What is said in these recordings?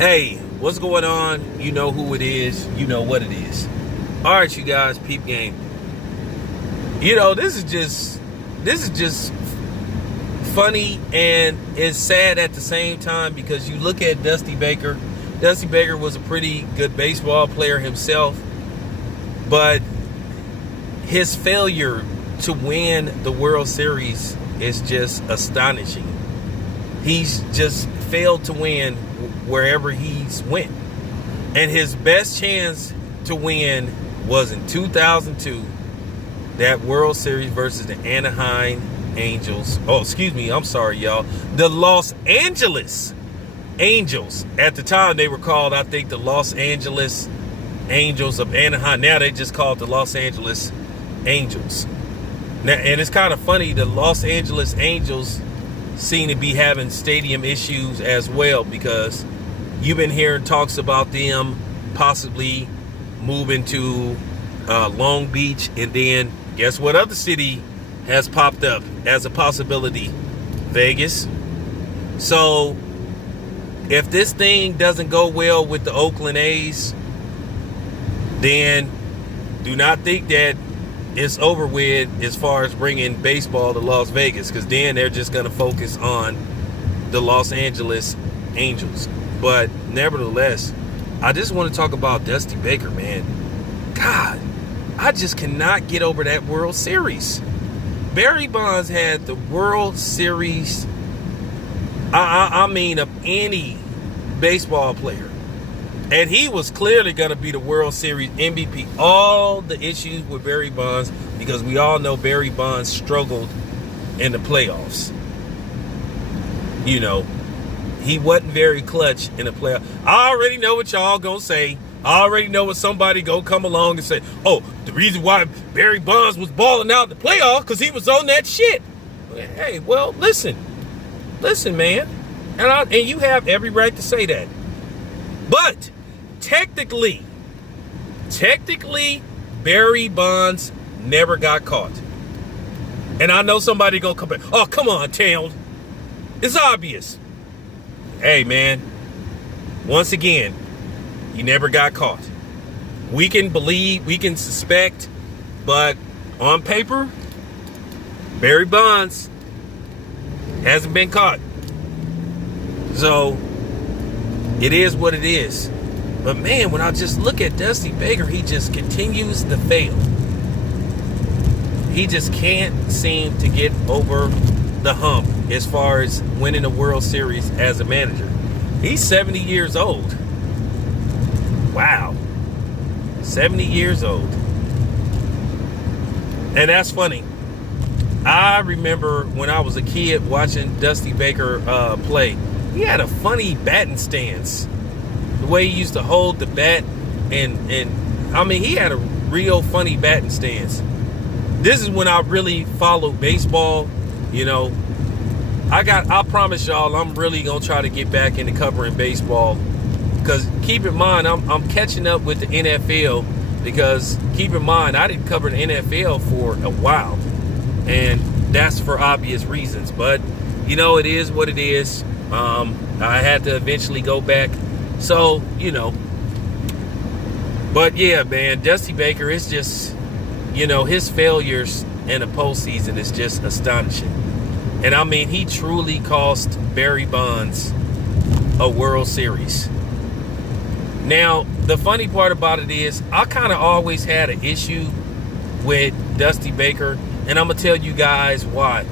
Hey, what's going on? You know who it is. You know what it is. All right, you guys, peep game. This is just funny, and it's sad at the same time because you look at Dusty Baker. Dusty Baker was a pretty good baseball player himself, but his failure to win the World Series is just astonishing. He's just failed to win wherever he's went. And his best chance to win was in 2002, that World Series versus the Anaheim Angels. Oh, excuse me. I'm sorry, y'all. The Los Angeles Angels. At the time, they were called, I think, the Los Angeles Angels of Anaheim. Now they just called the Los Angeles Angels. Now, and it's kind of funny, the Los Angeles Angels seem to be having stadium issues as well, because you've been hearing talks about them possibly moving to Long Beach, and then guess what other city has popped up as a possibility? Vegas. So if this thing doesn't go well with the Oakland A's, then do not think that it's over with as far as bringing baseball to Las Vegas, because then they're just going to focus on the Los Angeles Angels. But nevertheless, I just want to talk about Dusty Baker, man. God, I just cannot get over that World Series. Barry Bonds had the World Series, I mean, of any baseball player. And he was clearly going to be the World Series MVP. All the issues with Barry Bonds, because we all know Barry Bonds struggled in the playoffs. You know, he wasn't very clutch in the playoffs. I already know what y'all going to say. I already know what somebody going to come along and say, oh, the reason why Barry Bonds was balling out in the playoffs because he was on that shit. Hey, well, listen, man. And you have every right to say that. But technically, Barry Bonds never got caught. And I know somebody gonna come back. Oh, come on, Taylor. It's obvious. Hey, man. Once again, he never got caught. We can believe, we can suspect, but on paper, Barry Bonds hasn't been caught. So it is what it is. But man, when I just look at Dusty Baker, he just continues to fail. He just can't seem to get over the hump as far as winning a World Series as a manager. He's 70 years old. Wow. 70 years old. And that's funny. I remember when I was a kid watching Dusty Baker play. He had a funny batting stance. The way he used to hold the bat, and I mean, he had a real funny batting stance. This is when I really followed baseball. You know, I promise y'all, I'm really gonna try to get back into covering baseball, because keep in mind, I'm catching up with the NFL, because keep in mind, I didn't cover the NFL for a while, and that's for obvious reasons. But you know, it is what it is. I had to eventually go back. So, you know. But yeah, man, Dusty Baker is just, you know, his failures in the postseason is just astonishing. And I mean, he truly cost Barry Bonds a World Series. Now, the funny part about it is, I kind of always had an issue with Dusty Baker, and I'm going to tell you guys why.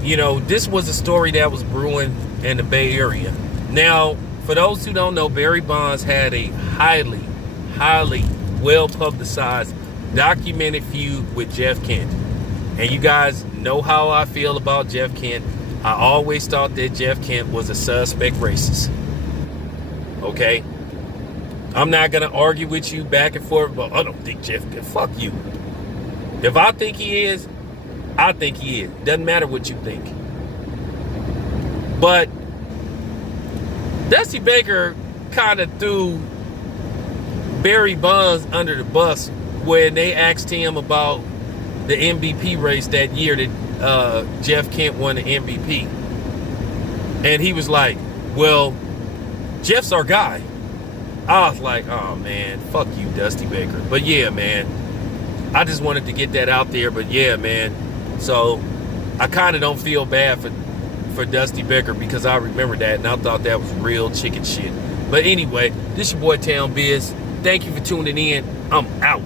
You know, this was a story that was brewing in the Bay Area. Now, for those who don't know, Barry Bonds had a highly well-publicized, documented feud with Jeff Kent. And you guys know how I feel about Jeff Kent. I always thought that Jeff Kent was a suspect racist. Okay? I'm not going to argue with you back and forth, but I don't think Jeff Kent. Fuck you. If I think he is, I think he is. Doesn't matter what you think. But Dusty Baker kind of threw Barry Bonds under the bus when they asked him about the MVP race that year that Jeff Kent won the MVP. And he was like, well, Jeff's our guy. I was like, oh man, fuck you, Dusty Baker. But yeah, man, I just wanted to get that out there. But yeah, man, so I kind of don't feel bad for Dusty Baker because I remember that and I thought that was real chicken shit. But anyway, this your boy Town Biz. Thank you for tuning in. I'm out.